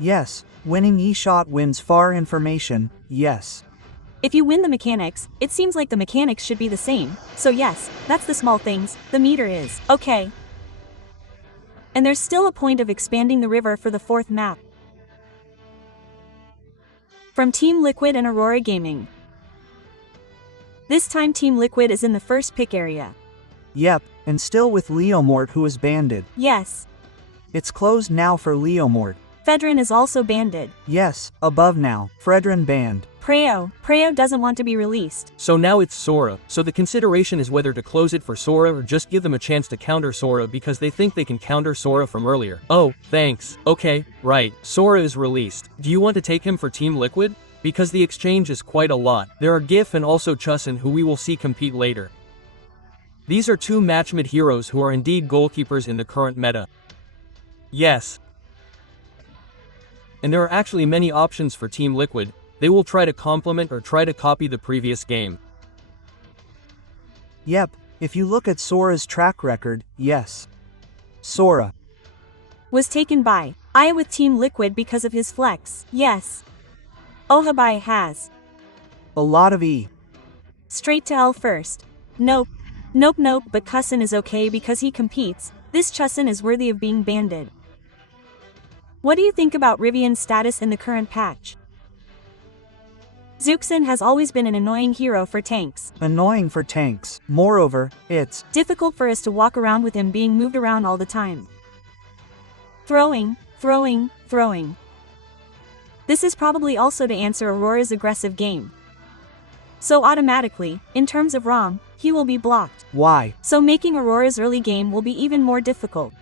Yes, winning e-shot wins far information, yes. If you win the mechanics, it seems like the mechanics should be the same. So yes, that's the small things, the meter is. Okay. And there's still a point of expanding the river for the fourth map. From Team Liquid and Aurora Gaming. This time Team Liquid is in the first pick area. Yep, and still with Leomort who is banded. Yes. It's closed now for Leomort. Fedrin is also banded. Yes, above now, Fredrin banned. Preo doesn't want to be released. So now it's Sora, so the consideration is whether to close it for Sora or just give them a chance to counter Sora because they think they can counter Sora from earlier. Oh, thanks. Okay, right, Sora is released. Do you want to take him for Team Liquid? Because the exchange is quite a lot. There are GIF and also Chusin who we will see compete later. These are two match mid heroes who are indeed goalkeepers in the current meta. Yes. And there are actually many options for Team Liquid. They will try to complement or try to copy the previous game. Yep, if you look at Sora's track record, yes. Sora was taken by Aya with Team Liquid because of his flex, yes. Ohabai has a lot of E. Straight to L first. Nope, but Chusin is okay because he competes. This Chusin is worthy of being banded. What do you think about Rivian's status in the current patch? Zuxin has always been an annoying hero for tanks. Annoying for tanks. Moreover, it's difficult for us to walk around with him being moved around all the time. Throwing. This is probably also to answer Aurora's aggressive game. So automatically, in terms of ROM, he will be blocked. Why? So making Aurora's early game will be even more difficult.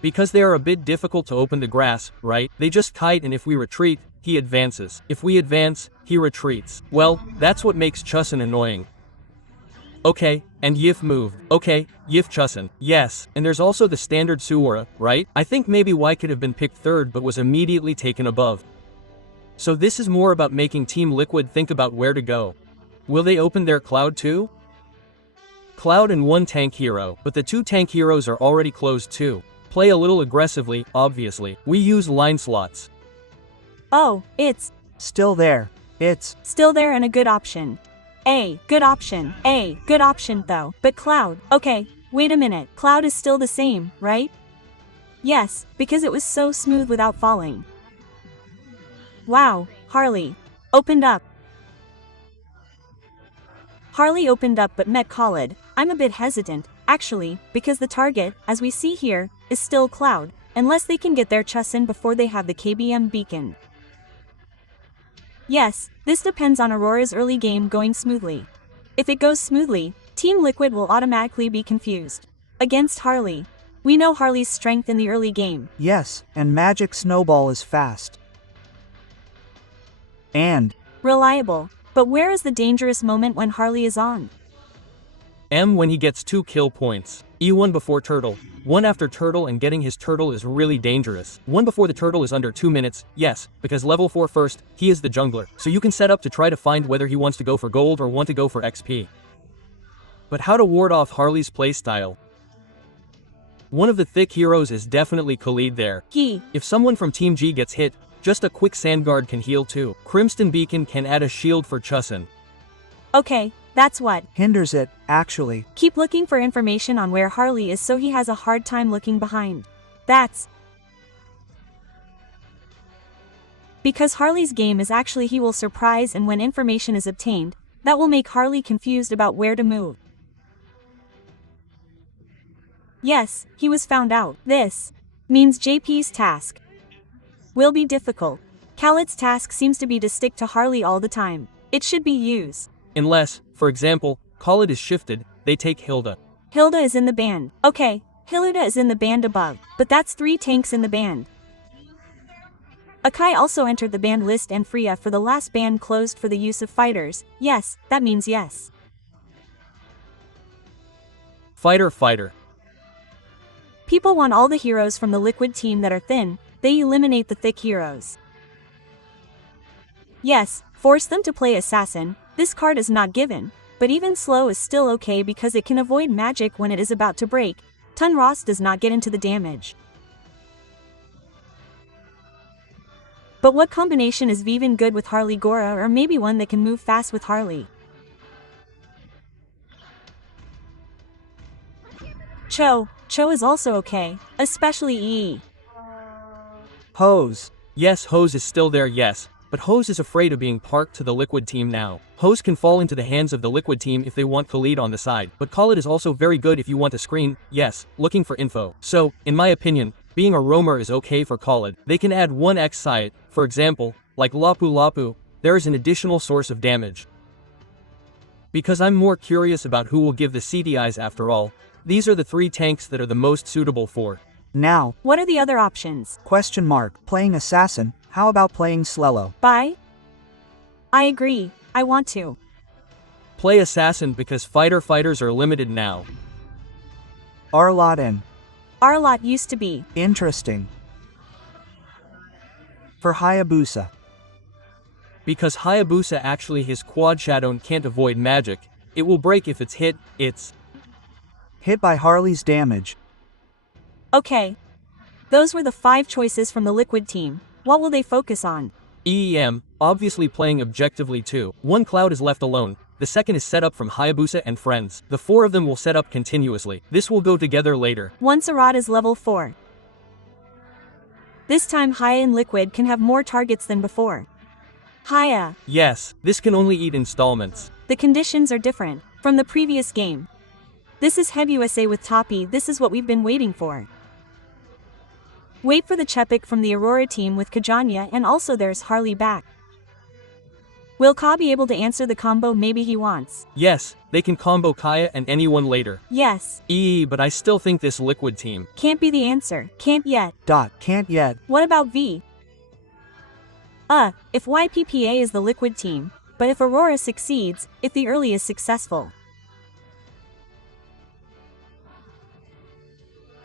Because they are a bit difficult to open the grass, right? They just kite and if we retreat, he advances. If we advance, he retreats. Well, that's what makes Chusin annoying. Okay, and Yif moved. Okay, Yif Chusin. Yes, and there's also the standard Suora, right? I think maybe Y could have been picked third but was immediately taken above. So this is more about making Team Liquid think about where to go. Will they open their Cloud too? Cloud and one tank hero, but the two tank heroes are already closed too. Play a little aggressively, obviously. We use line slots. Oh, it's still there. It's still there and a good option. Good option though. But Cloud, okay, wait a minute. Cloud is still the same, right? Yes, because it was so smooth without falling. Wow, Harley opened up. Harley opened up but met Khalid. I'm a bit hesitant, actually, because the target, as we see here, is still Cloud, unless they can get their Chusin before they have the KBM beacon. Yes, this depends on Aurora's early game going smoothly. If it goes smoothly, Team Liquid will automatically be confused. Against Harley. We know Harley's strength in the early game. Yes, and Magic Snowball is fast. And reliable. But where is the dangerous moment when Harley is on? M when he gets 2 kill points. E1 before turtle. 1 after turtle and getting his turtle is really dangerous. 1 before the turtle is under 2 minutes, yes, because level 4 first, he is the jungler. So you can set up to try to find whether he wants to go for gold or want to go for XP. But how to ward off Harley's playstyle? One of the thick heroes is definitely Khalid there. If someone from Team G gets hit, just a quick sandguard can heal too. Crimson Beacon can add a shield for Chusin. Okay, that's what hinders it, actually. Keep looking for information on where Harley is so he has a hard time looking behind. That's because Harley's game is actually he will surprise, and when information is obtained, that will make Harley confused about where to move. Yes, he was found out. This means JP's task will be difficult. Khalid's task seems to be to stick to Harley all the time. It should be use. Unless, for example, Khalid is shifted, they take Hilda. Hilda is in the band. Okay, Hilda is in the band above, but that's 3 tanks in the band. Akai also entered the band list and Freya for the last band closed for the use of fighters. Yes, that means yes. Fighter. People want all the heroes from the Liquid team that are thin. They eliminate the thick heroes. Yes, force them to play assassin. This card is not given, but even slow is still okay because it can avoid magic when it is about to break. Tun Ross does not get into the damage. But what combination is Vivian good with Harley Gora, or maybe one that can move fast with Harley? Cho is also okay, especially EE. Hose. Yes, Hose is still there, yes, but Hose is afraid of being parked to the Liquid team now. Hose can fall into the hands of the Liquid team if they want Khalid on the side, but Khalid is also very good if you want to screen, yes, looking for info. So, in my opinion, being a roamer is okay for Khalid. They can add 1x side, for example, like Lapu Lapu, there is an additional source of damage. Because I'm more curious about who will give the CDIs after all, these are the 3 tanks that are the most suitable for. Now, What are the other options? question mark, playing Assassin, how about playing Slelo? Bye? I agree, I want to. Play Assassin because fighters are limited now. Arlot. Arlot used to be. Interesting. For Hayabusa. Because Hayabusa actually his quad shadow can't avoid magic, it will break if it's hit, it's Hit by Harley's damage. Okay. Those were the 5 choices from the Liquid team. What will they focus on? EEM, obviously playing objectively too. 1 cloud is left alone, the second is set up from Hayabusa and friends. The 4 of them will set up continuously. This will go together later. Once Arad is level 4. This time Haya and Liquid can have more targets than before. Haya. Yes, this can only eat installments. The conditions are different from the previous game. This is Heb USA with Tapi, this is what we've been waiting for. Wait for the Chepik from the Aurora team with Kajanya, and also there's Harley back. Will Ka be able to answer the combo maybe he wants? Yes, they can combo Kaya and anyone later. Yes. But I still think this Liquid team. Can't be the answer, can't yet. Can't yet. What about V? If YPPA is the Liquid team, but if Aurora succeeds, if the early is successful.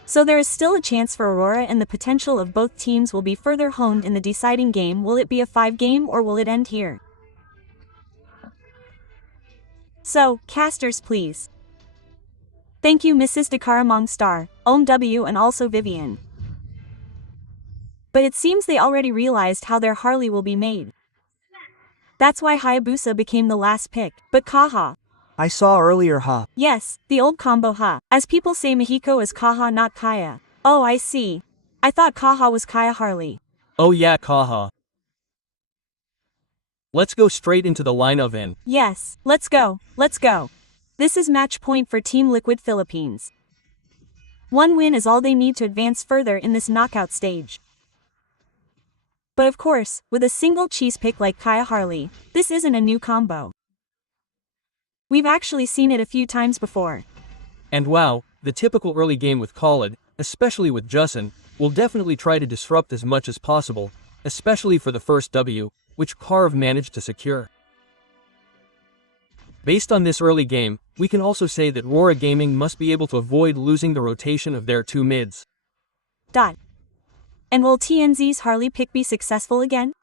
So there is still a chance for Aurora, and the potential of both teams will be further honed in the deciding game. Will it be a 5 game or will it end here? So, casters please. Thank you Mrs. Dakaramong Star, W and also Vivian. But it seems they already realized how their Harley will be made. That's why Hayabusa became the last pick, but Kaha. I saw earlier Yes, the old combo As people say Mexico is Kaha not Kaya. Oh I see. I thought Kaha was Kaya Harley. Oh yeah, Kaha. Let's go straight into the line of in. Yes, let's go. This is match point for Team Liquid Philippines. 1 win is all they need to advance further in this knockout stage. But of course, with a single cheese pick like Kaya Harley, this isn't a new combo. We've actually seen it a few times before. And wow, the typical early game with Khalid, especially with Justin, will definitely try to disrupt as much as possible, especially for the first W, which Karv managed to secure. Based on this early game, we can also say that auroragaming must be able to avoid losing the rotation of their 2 mids. And will TNZ's Harley pick be successful again?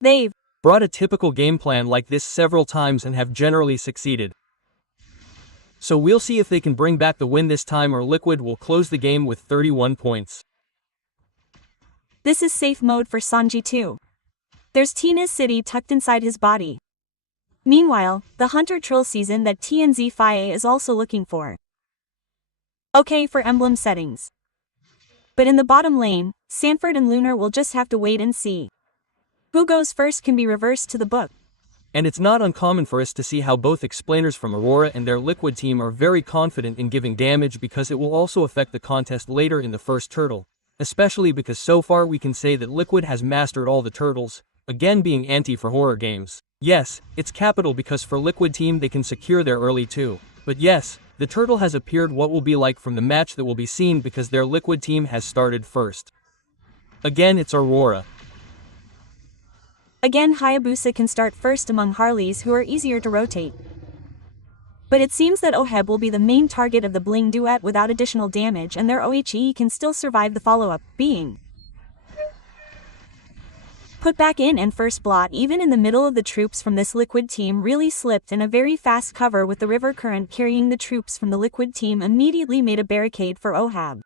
They've brought a typical game plan like this several times and have generally succeeded. So we'll see if they can bring back the win this time, or Liquid will close the game with 31 points. This is safe mode for Sanji too. There's Tina's city tucked inside his body. Meanwhile, the Hunter Trill season that TNZ Faye is also looking for. Okay for emblem settings. But in the bottom lane, Sanford and Lunar will just have to wait and see. Who goes first can be reversed to the book. And it's not uncommon for us to see how both explainers from Aurora and their Liquid team are very confident in giving damage, because it will also affect the contest later in the first turtle. Especially because so far we can say that Liquid has mastered all the turtles, again being anti for horror games. Yes, it's capital because for Liquid team they can secure their early too. But yes, the turtle has appeared. What will be like from the match that will be seen, because their Liquid team has started first. Again it's Aurora. Again Hayabusa can start first among Harleys who are easier to rotate. But it seems that Oheb will be the main target of the Bling duet without additional damage, and their OHE can still survive the follow-up, being put back in, and first blot even in the middle of the troops from this Liquid team really slipped, and a very fast cover with the river current carrying the troops from the Liquid team immediately made a barricade for Ohab.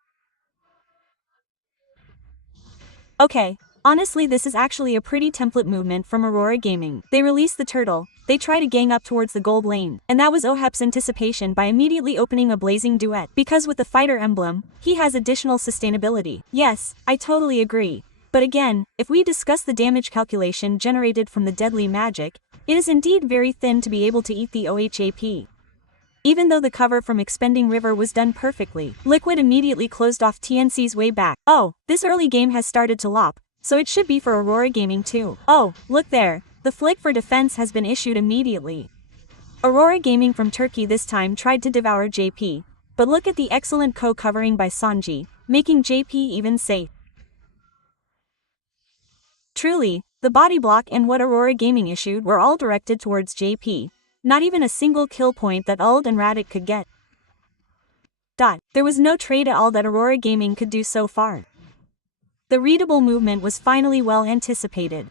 Okay, honestly this is actually a pretty template movement from Aurora Gaming. They release the turtle, they try to gang up towards the gold lane, and that was OHEP's anticipation by immediately opening a blazing duet, because with the fighter emblem, he has additional sustainability. Yes, I totally agree. But again, if we discuss the damage calculation generated from the deadly magic, it is indeed very thin to be able to eat the OHAP. Even though the cover from Expending River was done perfectly, Liquid immediately closed off TNC's way back. Oh, this early game has started to lop, so it should be for Aurora Gaming too. Oh, look there, the flick for defense has been issued immediately. Aurora Gaming from Turkey this time tried to devour JP, but look at the excellent co-covering by Sanji, making JP even safe. Truly, the body block and what Aurora Gaming issued were all directed towards JP. Not even a single kill point that Uld and Radic could get. There was no trade at all that Aurora Gaming could do so far. The readable movement was finally well anticipated.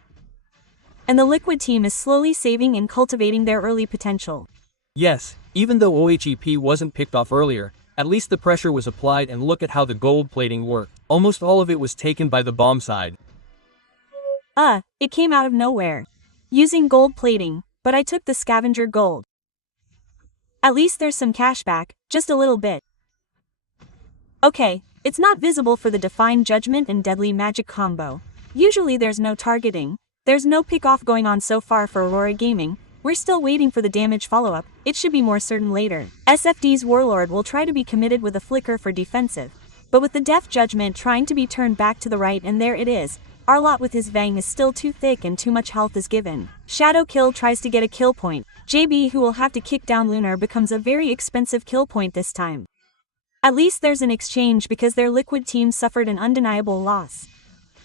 And the Liquid team is slowly saving and cultivating their early potential. Yes, even though OHEP wasn't picked off earlier, at least the pressure was applied and look at how the gold plating worked. Almost all of it was taken by the bomb side. It came out of nowhere. Using gold plating. But I took the scavenger gold. At least there's some cash back, just a little bit. Okay, it's not visible for the Defined Judgment and Deadly Magic combo. Usually there's no targeting, there's no pick-off going on so far for Aurora Gaming, we're still waiting for the damage follow-up, it should be more certain later. SFD's Warlord will try to be committed with a flicker for defensive, but with the Def Judgment trying to be turned back to the right and there it is. Arlott with his Vang is still too thick and too much health is given. Shadow Kill tries to get a kill point. JB who will have to kick down Lunar becomes a very expensive kill point this time. At least there's an exchange because their Liquid team suffered an undeniable loss.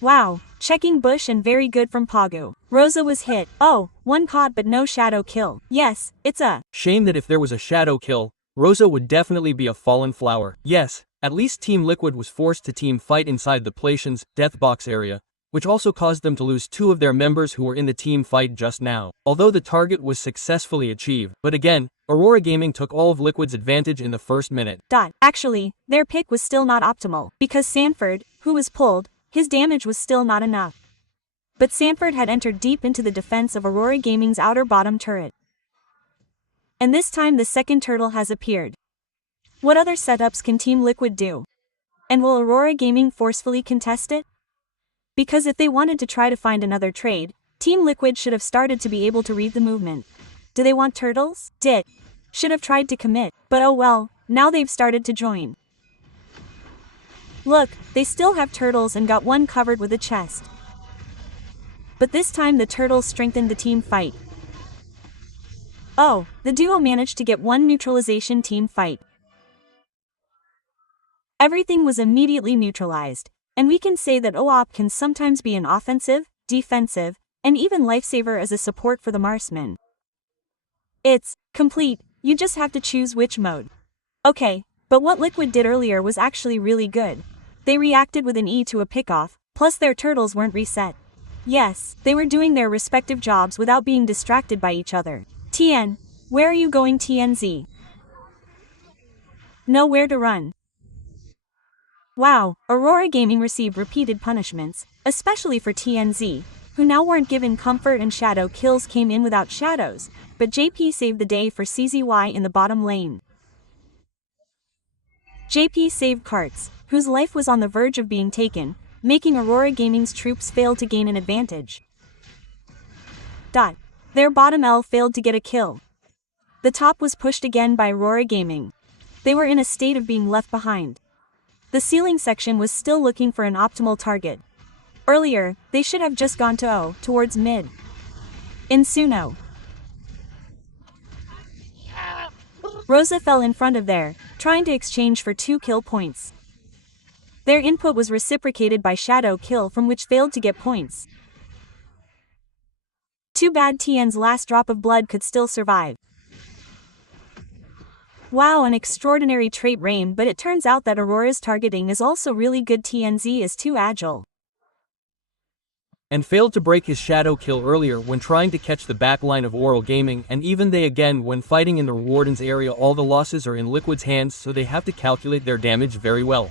Wow, checking Bush and very good from Pagu. Rosa was hit. Oh, one caught but no Shadow Kill. Yes, it's a shame that if there was a Shadow Kill, Rosa would definitely be a fallen flower. Yes, at least Team Liquid was forced to team fight inside the Placians' death box area, which also caused them to lose 2 of their members who were in the team fight just now. Although the target was successfully achieved, but again, Aurora Gaming took all of Liquid's advantage in the first minute. Actually, their pick was still not optimal, because Sanford, who was pulled, his damage was still not enough. But Sanford had entered deep into the defense of Aurora Gaming's outer bottom turret. And this time the second turtle has appeared. What other setups can Team Liquid do? And will Aurora Gaming forcefully contest it? Because if they wanted to try to find another trade, Team Liquid should have started to be able to read the movement. Do they want turtles? Should have tried to commit, but oh well, now they've started to join. Look, they still have turtles and got one covered with a chest. But this time the turtles strengthened the team fight. Oh, the duo managed to get one neutralization team fight. Everything was immediately neutralized. And we can say that OOP can sometimes be an offensive, defensive, and even lifesaver as a support for the marksman. It's complete, you just have to choose which mode. Okay, but what Liquid did earlier was actually really good. They reacted with an E to a pickoff, plus their turtles weren't reset. Yes, they were doing their respective jobs without being distracted by each other. TN, where are you going TNZ? Nowhere to run. Wow, Aurora Gaming received repeated punishments, especially for TNZ, who now weren't given comfort and Shadow Kills came in without shadows, but JP saved the day for CZY in the bottom lane. JP saved Karts, whose life was on the verge of being taken, making Aurora Gaming's troops fail to gain an advantage. Their bottom L failed to get a kill. The top was pushed again by Aurora Gaming. They were in a state of being left behind. The ceiling section was still looking for an optimal target. Earlier, they should have just gone to O, towards mid. Insuno. Rosa fell in front of there, trying to exchange for 2 kill points. Their input was reciprocated by Shadow Kill from which failed to get points. Too bad TN's last drop of blood could still survive. Wow, an extraordinary trait Rain, but it turns out that Aurora's targeting is also really good. TNZ is too agile. And failed to break his Shadow Kill earlier when trying to catch the backline of Aurora Gaming, and even they again when fighting in the Warden's area all the losses are in Liquid's hands, so they have to calculate their damage very well.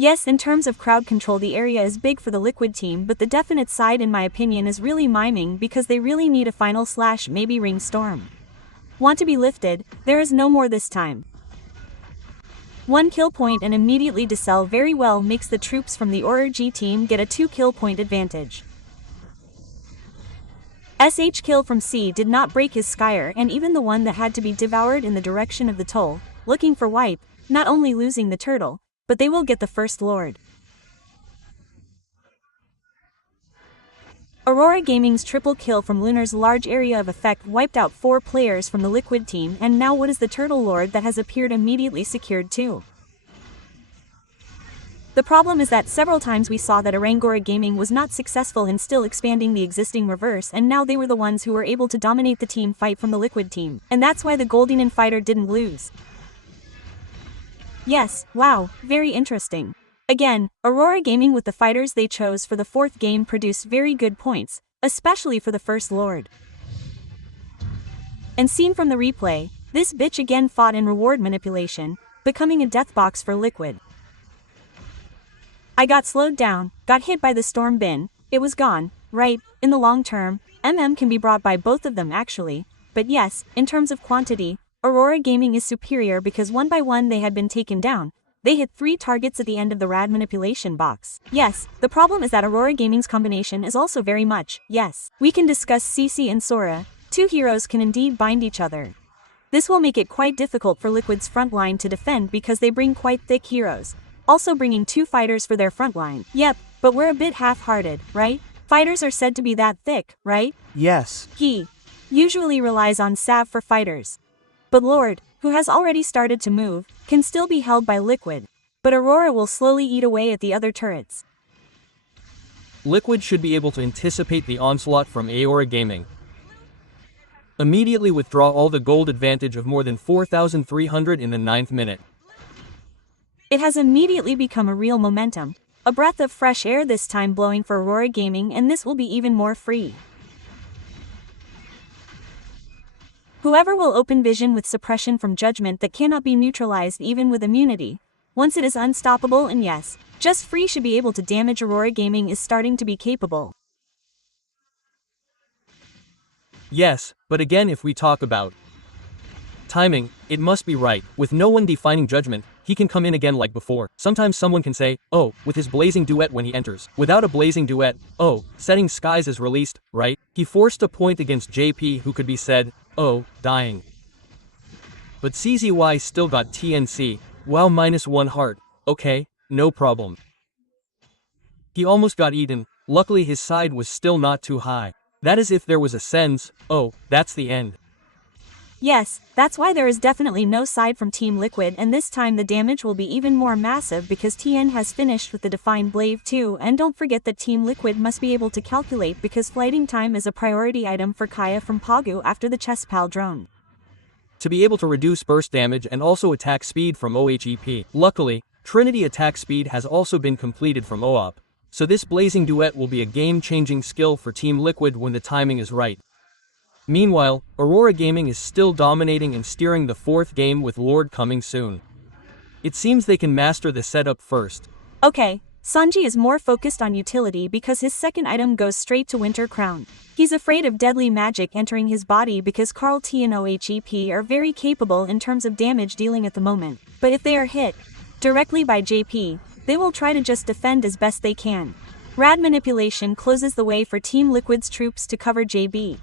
Yes, in terms of crowd control the area is big for the Liquid team, but the definite side in my opinion is really miming because they really need a final / maybe ring storm. Want to be lifted? There is no more this time. 1 kill point and immediately decel very well makes the troops from the AURORA team get a 2 kill point advantage. SH kill from C did not break his Skyer, and even the one that had to be devoured in the direction of the toll, looking for wipe, not only losing the turtle, but they will get the first lord. AURORAgaming's triple kill from Lunar's large area of effect wiped out 4 players from the Liquid team, and now what is the turtle lord that has appeared immediately secured too? The problem is that several times we saw that AURORAgaming was not successful in still expanding the existing reverse, and now they were the ones who were able to dominate the team fight from the Liquid team, and that's why the Goldenen fighter didn't lose. Yes, wow, very interesting. Again, AURORAgaming with the fighters they chose for the 4th game produced very good points, especially for the first lord. And seen from the replay, this bitch again fought in reward manipulation, becoming a death box for Liquid. I got slowed down, got hit by the storm bin, it was gone, right? In the long term, can be brought by both of them actually, but yes, in terms of quantity, AURORAgaming is superior because one by one they had been taken down. They hit 3 targets at the end of the rad manipulation box. Yes, the problem is that AURORAgaming's combination is also very much, yes. We can discuss CC and Sora, 2 heroes can indeed bind each other. This will make it quite difficult for Liquid's front line to defend because they bring quite thick heroes, also bringing 2 fighters for their front line. Yep, but we're a bit half-hearted, right? Fighters are said to be that thick, right? Yes. He usually relies on Sav for fighters. But Lord, who has already started to move, can still be held by Liquid, but AURORA will slowly eat away at the other turrets. Liquid should be able to anticipate the onslaught from AURORAgaming. Immediately withdraw all the gold advantage of more than 4,300 in the 9th minute. It has immediately become a real momentum, a breath of fresh air this time blowing for AURORAgaming, and this will be even more free. Whoever will open vision with suppression from judgment that cannot be neutralized even with immunity, once it is unstoppable, and yes, just free should be able to damage AURORAgaming is starting to be capable. Yes, but again if we talk about timing, it must be right. With no one defining judgment, he can come in again like before. Sometimes someone can say, oh, with his blazing duet when he enters. Without a blazing duet, oh, setting skies is released, right? He forced a point against JP who could be said, oh, dying. But CZY still got TNC, wow -1 heart, okay, no problem. He almost got eaten, luckily his side was still not too high. That is if there was a sense, oh, that's the end. Yes, that's why there is definitely no side from Team Liquid, and this time the damage will be even more massive because TN has finished with the Defined Blade too, and don't forget that Team Liquid must be able to calculate because flighting time is a priority item for Kaya from Pagu after the Chestpal drone. To be able to reduce burst damage and also attack speed from OHEP. Luckily, Trinity attack speed has also been completed from OOP, so this blazing duet will be a game-changing skill for Team Liquid when the timing is right. Meanwhile, AURORAgaming is still dominating and steering the 4th game with Lord coming soon. It seems they can master the setup first. Okay, Sanji is more focused on utility because his second item goes straight to Winter Crown. He's afraid of deadly magic entering his body because Carl T and OHEP are very capable in terms of damage dealing at the moment. But if they are hit directly by JP, they will try to just defend as best they can. Rad manipulation closes the way for Team Liquid's troops to cover JB.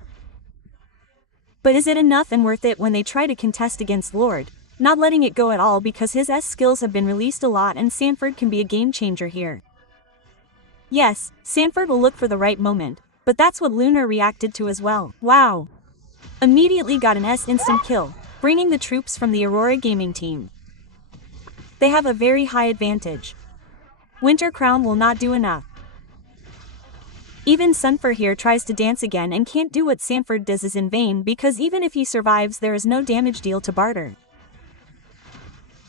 But is it enough and worth it when they try to contest against Lord, not letting it go at all because his S skills have been released a lot and Sanford can be a game changer here. Yes, Sanford will look for the right moment, but that's what Lunar reacted to as well. Wow. Immediately got an S instant kill, bringing the troops from the AURORAgaming team. They have a very high advantage. Winter Crown will not do enough. Even Sunfur here tries to dance again and can't do what Sanford does is in vain because even if he survives there is no damage deal to barter.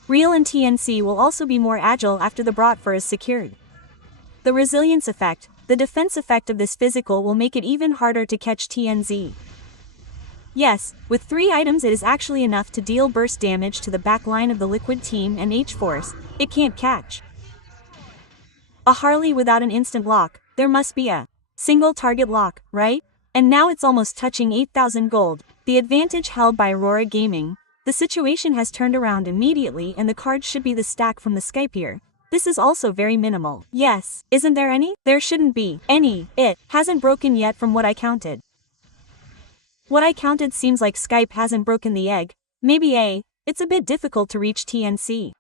Real and TNC will also be more agile after the Bratfur is secured. The resilience effect, the defense effect of this physical will make it even harder to catch TNZ. Yes, with 3 items it is actually enough to deal burst damage to the back line of the Liquid team and H-Force, it can't catch. A Harley without an instant lock, there must be a single target lock, right? And now it's almost touching 8,000 gold, the advantage held by auroragaming. The situation has turned around immediately and the cards should be the stack from the Skype here. This is also very minimal. Yes, isn't there any? There shouldn't be any. It hasn't broken yet from what I counted. What I counted seems like Skype hasn't broken the egg. Maybe it's a bit difficult to reach TNC.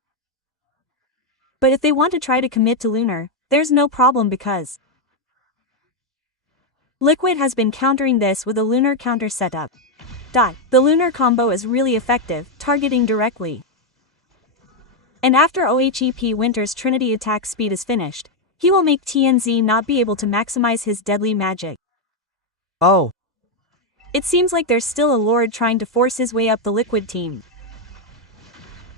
But if they want to try to commit to Lunar, there's no problem because Liquid has been countering this with a Lunar counter setup. The Lunar combo is really effective, targeting directly. And after OHEP Winter's Trinity attack speed is finished, he will make TNZ not be able to maximize his deadly magic. Oh. It seems like there's still a Lord trying to force his way up the Liquid team.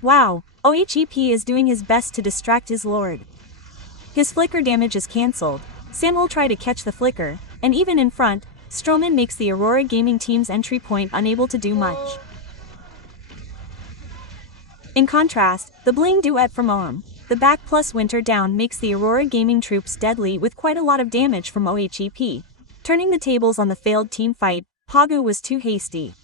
Wow, OHEP is doing his best to distract his Lord. His flicker damage is cancelled, Sam will try to catch the flicker, and even in front, Stroman makes the auroragaming team's entry point unable to do much. In contrast, the Bling duet from OM, the back plus Winter down makes the auroragaming troops deadly with quite a lot of damage from OHEP. Turning the tables on the failed team fight, Pagu was too hasty.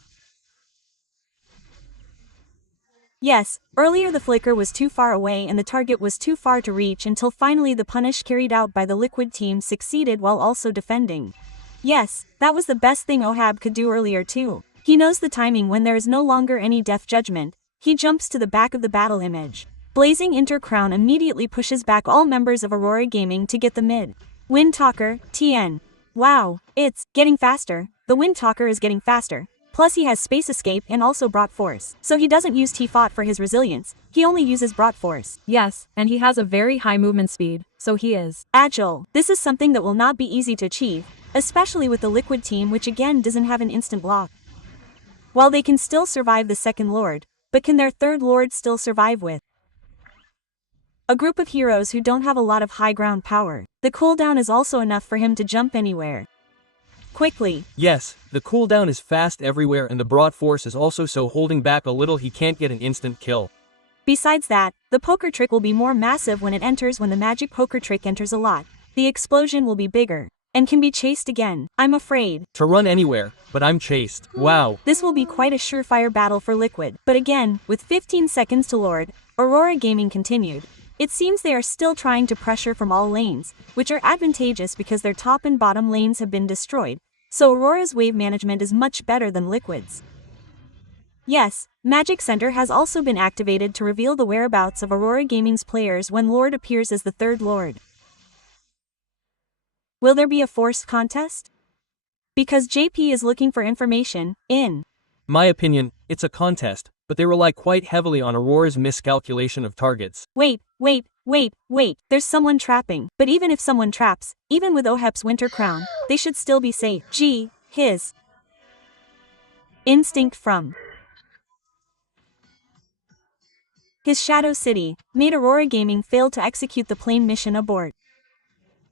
Yes, earlier the flicker was too far away and the target was too far to reach until finally the punish carried out by the Liquid team succeeded while also defending. Yes, that was the best thing Ohab could do earlier too. He knows the timing when there is no longer any death judgment. He jumps to the back of the battle image. Blazing Intercrown immediately pushes back all members of auroragaming to get the mid. Wind Talker, TN. Wow, it's getting faster. The Wind Talker is getting faster. Plus he has Space Escape and also Brought Force. So he doesn't use T-Fought for his resilience, he only uses Brought Force. Yes, and he has a very high movement speed, so he is agile. This is something that will not be easy to achieve, especially with the Liquid team which again doesn't have an instant lock. While they can still survive the second Lord, but can their third Lord still survive with a group of heroes who don't have a lot of high ground power? The cooldown is also enough for him to jump anywhere quickly. Yes, the cooldown is fast everywhere and the Brought Force is also so holding back a little he can't get an instant kill. Besides that, the poker trick will be more massive when it enters. When the magic poker trick enters a lot, the explosion will be bigger and can be chased again. I'm afraid to run anywhere, but I'm chased. Wow. This will be quite a surefire battle for Liquid. But again, with 15 seconds to Lord, auroragaming continued. It seems they are still trying to pressure from all lanes, which are advantageous because their top and bottom lanes have been destroyed. So Aurora's wave management is much better than Liquid's. Yes, Magic Center has also been activated to reveal the whereabouts of auroragaming's players when Lord appears as the third Lord. Will there be a forced contest? Because JP is looking for information, in my opinion, it's a contest, but they rely quite heavily on Aurora's miscalculation of targets. Wait, there's someone trapping. But even if someone traps, even with Ohep's Winter Crown, they should still be safe. His instinct from his Shadow City made auroragaming fail to execute the plane mission abort.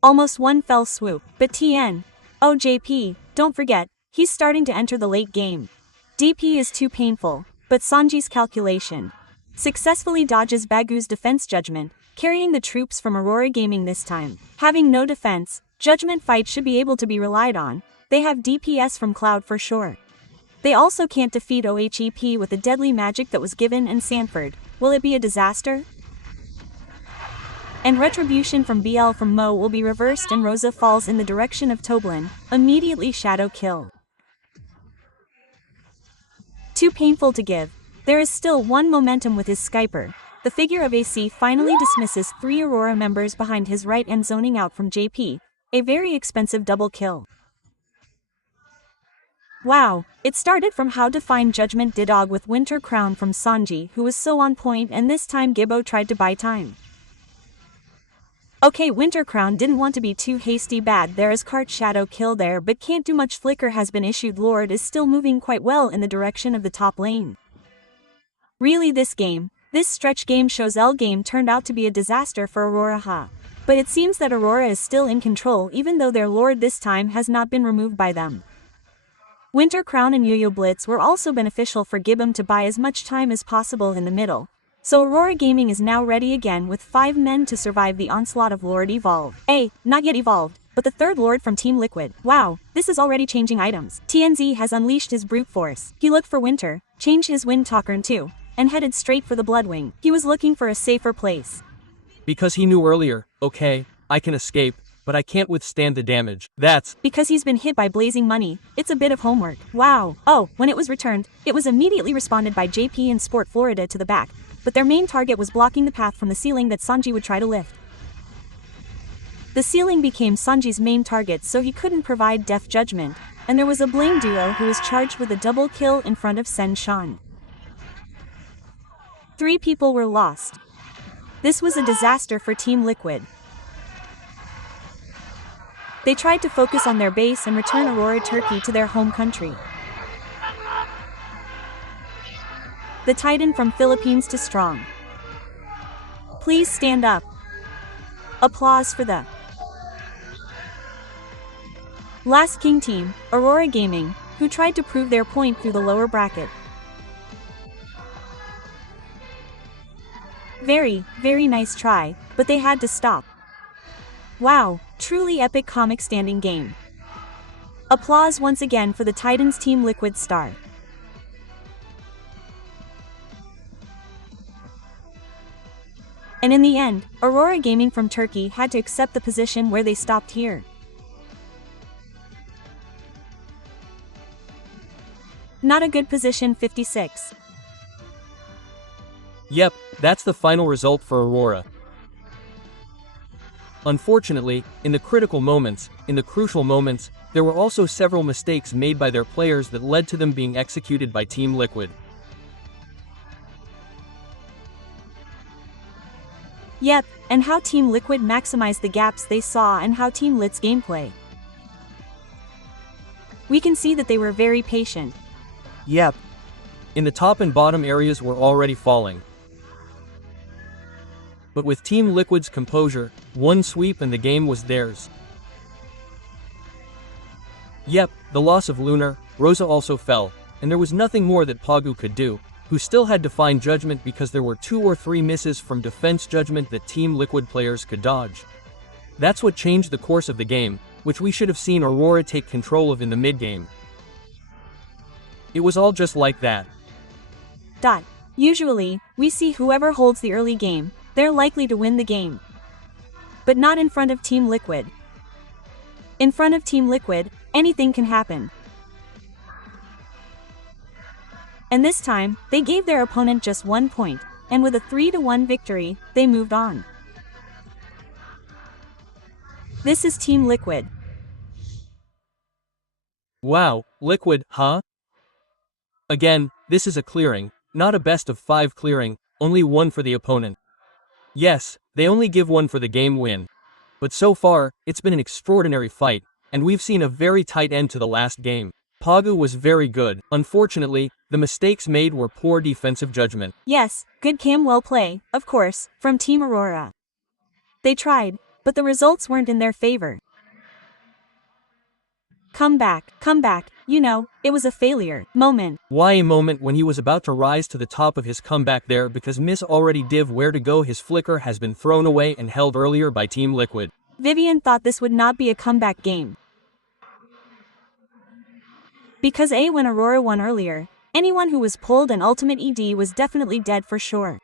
Almost one fell swoop, but TN. Oh JP, don't forget, he's starting to enter the late game. DP is too painful, but Sanji's calculation successfully dodges Bagu's defense judgment, carrying the troops from auroragaming this time. Having no defense, judgment fight should be able to be relied on. They have DPS from Cloud for sure. They also can't defeat OHEP with the deadly magic that was given in Sanford. Will it be a disaster? And retribution from BL from Mo will be reversed and Rosa falls in the direction of Toblin, immediately shadow kill. Too painful to give. There is still one momentum with his Skyper. The figure of AC finally dismisses 3 Aurora members behind his right and zoning out from JP, a very expensive double kill. Wow, it started from how to find Judgment Didog with Winter Crown from Sanji who was so on point and this time Gibbo tried to buy time. Okay, Winter Crown didn't want to be too hasty. Bad there is cart shadow kill there but can't do much. Flicker has been issued. Lord is still moving quite well in the direction of the top lane. Really this stretch game shows L game turned out to be a disaster for Aurora But it seems that Aurora is still in control even though their Lord this time has not been removed by them. Winter Crown and Yo-Yo Blitz were also beneficial for Gibbum to buy as much time as possible in the middle. So Aurora Gaming is now ready again with 5 men to survive the onslaught of Lord Evolved. Not yet evolved, but the third Lord from Team Liquid. Wow, this is already changing items. TNZ has unleashed his brute force. He looked for Winter, changed his Wind Talker too, and headed straight for the Bloodwing. He was looking for a safer place. Because he knew earlier, okay, I can escape, but I can't withstand the damage. That's Because he's been hit by blazing money, it's a bit of homework. Wow. Oh, when it was returned, it was immediately responded by JP and Sport Florida to the back, but their main target was blocking the path from the ceiling that Sanji would try to lift. The ceiling became Sanji's main target, so he couldn't provide def judgment, and there was a Blame duo who was charged with a double kill in front of Sen Shan. 3 people were lost. This was a disaster for Team Liquid. They tried to focus on their base and return Auroraturkey to their home country. The Titan from Philippines to Strong. Please stand up. Applause for the Last King team, Aurora Gaming, who tried to prove their point through the lower bracket. Very, very nice try, but they had to stop. Wow, truly epic comic standing game. Applause once again for the Titans Team Liquid star. And in the end, Aurora Gaming from Turkey had to accept the position where they stopped here. Not a good position. 56. Yep, that's the final result for Aurora. Unfortunately, in the critical moments, in the crucial moments, there were also several mistakes made by their players that led to them being executed by Team Liquid. Yep, and how Team Liquid maximized the gaps they saw and how Team Lit's gameplay. We can see that they were very patient. Yep. In the top and bottom areas were already falling. But with Team Liquid's composure, one sweep and the game was theirs. Yep, the loss of Lunar, Rosa also fell, and there was nothing more that Pagu could do, who still had to find judgment because there were 2 or 3 misses from defense judgment that Team Liquid players could dodge. That's what changed the course of the game, which we should have seen Aurora take control of in the mid-game. It was all just like that. Usually, we see whoever holds the early game, they're likely to win the game. But not in front of Team Liquid. In front of Team Liquid, anything can happen. And this time, they gave their opponent just 1 point, and with a 3-1 victory, they moved on. This is Team Liquid. Wow, Liquid, huh? Again, this is a clearing, not a best of 5 clearing, only 1 for the opponent. Yes, they only give 1 for the game win. But so far, it's been an extraordinary fight, and we've seen a very tight end to the last game. Pagu was very good. Unfortunately, the mistakes made were poor defensive judgment. Yes, good cam well play, of course, from Team Aurora. They tried, but the results weren't in their favor. Come back, you know, it was a failure moment. Why a moment when he was about to rise to the top of his comeback there because Miss already div where to go. His flicker has been thrown away and held earlier by Team Liquid. Vivian thought this would not be a comeback game. Because when Aurora won earlier, anyone who was pulled an ultimate ED was definitely dead for sure.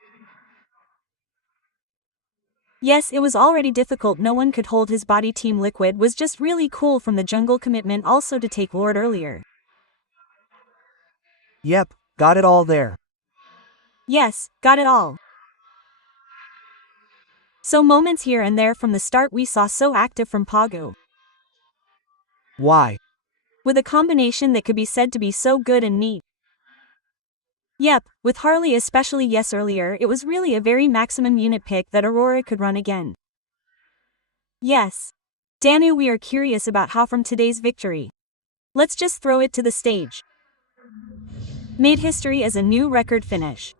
Yes, it was already difficult, no one could hold his body. Team Liquid was just really cool from the jungle commitment also to take Lord earlier. Yep, got it all there. Yes, got it all. So moments here and there from the start we saw so active from Pagu. Why? With a combination that could be said to be so good and neat. Yep, with Harley especially. Yes, earlier it was really a very maximum unit pick that Aurora could run again. Yes. Danu, we are curious about how from today's victory. Let's just throw it to the stage. Made history as a new record finish.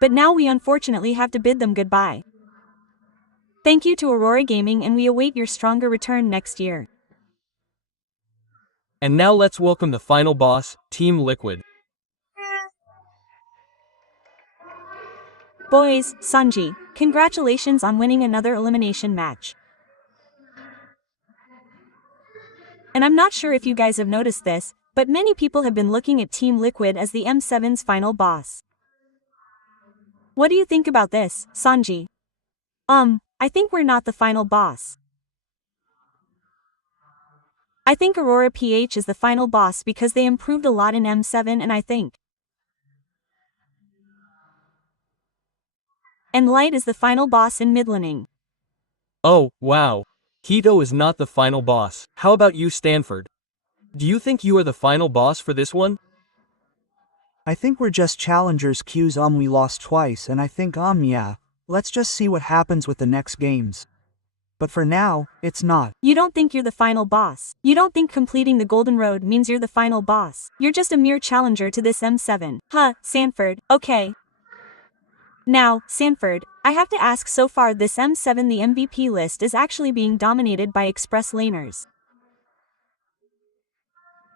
But now we unfortunately have to bid them goodbye. Thank you to Aurora Gaming, and we await your stronger return next year. And now let's welcome the final boss, Team Liquid. Boys, Sanji, congratulations on winning another elimination match. And I'm not sure if you guys have noticed this, but many people have been looking at Team Liquid as the M7's final boss. What do you think about this, Sanji? I think we're not the final boss. I think AURORA is the final boss because they improved a lot in M7 and I think. And Light is the final boss in midlaning. Oh, wow. Keto is not the final boss. How about you, Stanford? Do you think you are the final boss for this one? I think we're just challengers Q's we lost twice and I think yeah, let's just see what happens with the next games. But for now, it's not. You don't think you're the final boss. You don't think completing the Golden Road means you're the final boss. You're just a mere challenger to this M7. Huh, Sanford, okay. Now, Sanford, I have to ask, so far this M7 the MVP list is actually being dominated by express laners.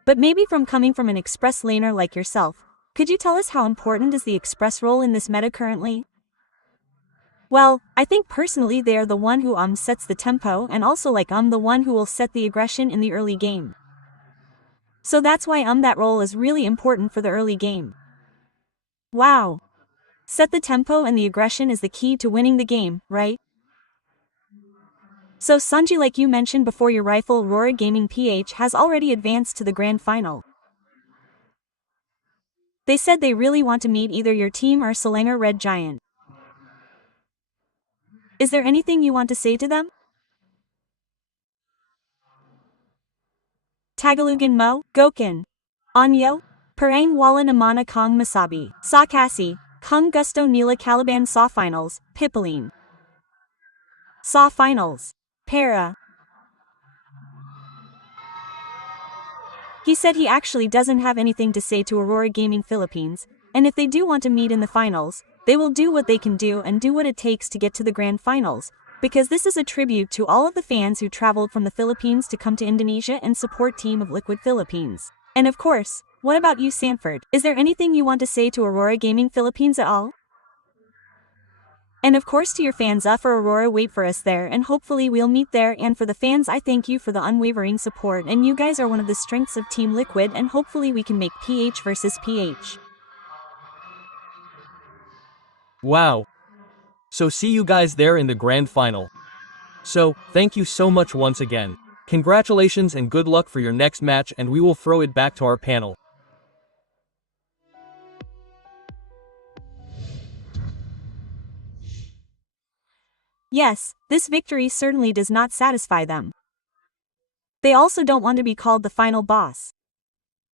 But maybe coming from an express laner like yourself, could you tell us how important is the express role in this meta currently? Well, I think personally they are the one who sets the tempo and also the one who will set the aggression in the early game. So that's why that role is really important for the early game. Wow. Set the tempo and the aggression is the key to winning the game, right? So Sanji, like you mentioned before, your rifle auroragaming PH has already advanced to the grand final. They said they really want to meet either your team or Selangor Red Giant. Is there anything you want to say to them? Tagalugan mo, Gokin. Anyo, Parang wala namana kong masabi. Sa kasi, kung gusto nila Caliban sa finals, Pipeline. Sa finals. Para. He said he actually doesn't have anything to say to Aurora Gaming Philippines, and if they do want to meet in the finals, they will do what they can do and do what it takes to get to the grand finals, because this is a tribute to all of the fans who traveled from the Philippines to come to Indonesia and support Team of Liquid Philippines. And of course, what about you, Sanford? Is there anything you want to say to Aurora Gaming Philippines at all? And of course to your fans, for Aurora, wait for us there and hopefully we'll meet there, and for the fans, I thank you for the unwavering support, and you guys are one of the strengths of Team Liquid, and hopefully we can make PH versus PH. Wow. So see you guys there in the grand final. So, thank you so much once again. Congratulations and good luck for your next match, and we will throw it back to our panel. Yes, this victory certainly does not satisfy them. They also don't want to be called the final boss.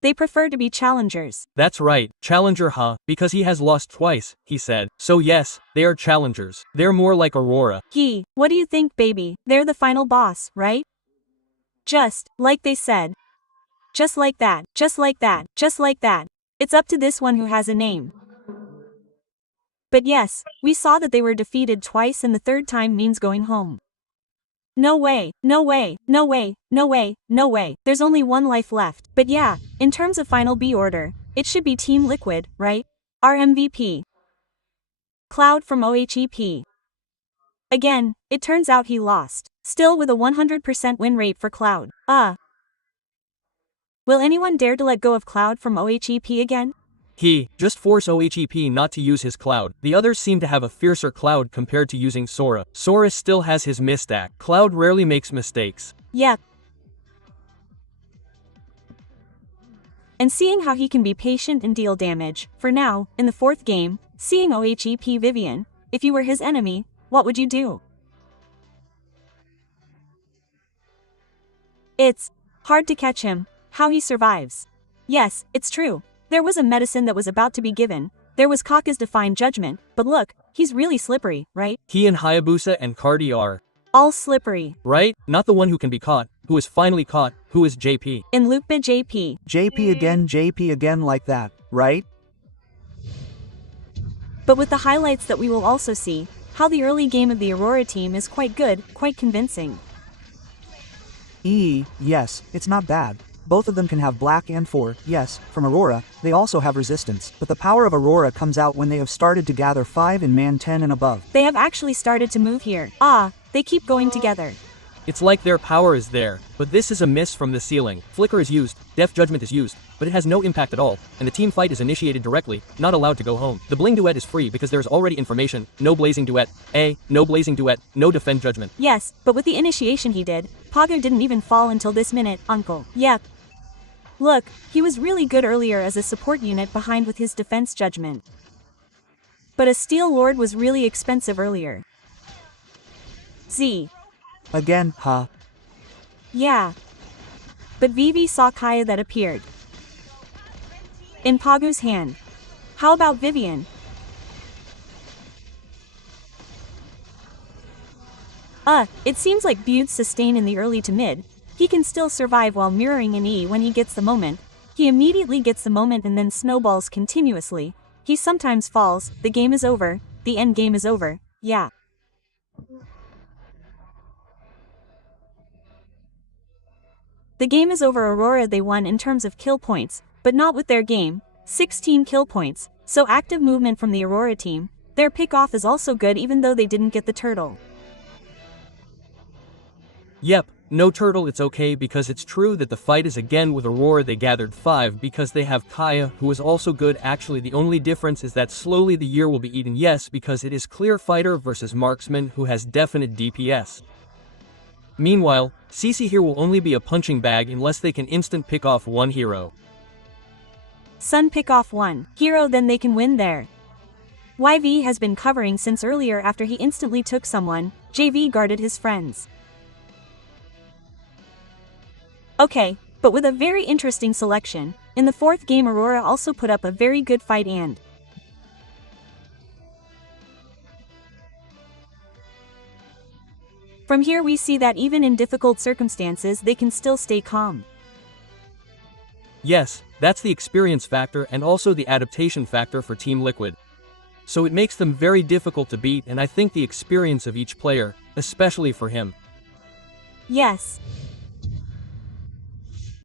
They prefer to be challengers. That's right, challenger because he has lost twice, he said. So yes, they are challengers. They're more like Aurora. What do you think, baby? They're the final boss, right? Just like they said. Just like that, just like that, just like that. It's up to this one who has a name. But yes, we saw that they were defeated twice and the third time means going home. No way, no way, no way, no way, no way. There's only one life left. But yeah, in terms of final B order, it should be Team Liquid, right? Our MVP. Cloud from OHEP. Again, it turns out he lost. Still with a 100% win rate for Cloud. Will anyone dare to let go of Cloud from OHEP again? Just force OHEP not to use his Cloud. The others seem to have a fiercer Cloud compared to using Sora. Sora still has his misstack. Cloud rarely makes mistakes. Yep. And seeing how he can be patient and deal damage, for now, in the fourth game, seeing OHEP Vivian, if you were his enemy, what would you do? It's hard to catch him, how he survives. Yes, it's true. There was a medicine that was about to be given, there was Kaka's Define Judgment, but look, he's really slippery, right? He and Hayabusa and Cardi are all slippery. Right? Not the one who can be caught, who is finally caught, who is JP. In Lupa JP. JP again like that, right? But with the highlights that we will also see, how the early game of the Aurora team is quite good, quite convincing. Yes, it's not bad. Both of them can have black and 4, yes, from Aurora, they also have resistance, but the power of Aurora comes out when they have started to gather 5 in man 10 and above. They have actually started to move here. Ah, they keep going together. It's like their power is there, but this is a miss from the ceiling. Flicker is used, Def Judgment is used, but it has no impact at all, and the team fight is initiated directly, not allowed to go home. The Bling Duet is free because there's already information, no Blazing Duet, no Blazing Duet, no Defend Judgment. Yes, but with the initiation he did, Pago didn't even fall until this minute, uncle. Yep. Look, he was really good earlier as a support unit behind with his defense judgment. But a Steel Lord was really expensive earlier. Z. Again, huh? Yeah. But Vivi saw Kaya that appeared in Pago's hand. How about Vivian? It seems like Bute's sustain in the early to mid. He can still survive while mirroring an E when he gets the moment. He immediately gets the moment and then snowballs continuously. He sometimes falls, the game is over, the end game is over, yeah. The game is over. Aurora they won in terms of kill points, but not with their game, 16 kill points, so active movement from the Aurora team. Their pick-off is also good even though they didn't get the turtle. Yep, no turtle, it's okay because it's true that the fight is again with Aurora. They gathered 5 because they have Kaya, who is also good. Actually the only difference is that slowly the year will be eaten, yes, because it is clear fighter versus marksman who has definite DPS. Meanwhile, CC here will only be a punching bag unless they can instant pick off one hero. Sun pick off one hero, then they can win there. YV has been covering since earlier. After he instantly took someone, JV guarded his friends. Okay, but with a very interesting selection. In the 4th game Aurora also put up a very good fight and from here we see that even in difficult circumstances they can still stay calm. Yes, that's the experience factor and also the adaptation factor for Team Liquid. So it makes them very difficult to beat, and I think the experience of each player, especially for him. Yes.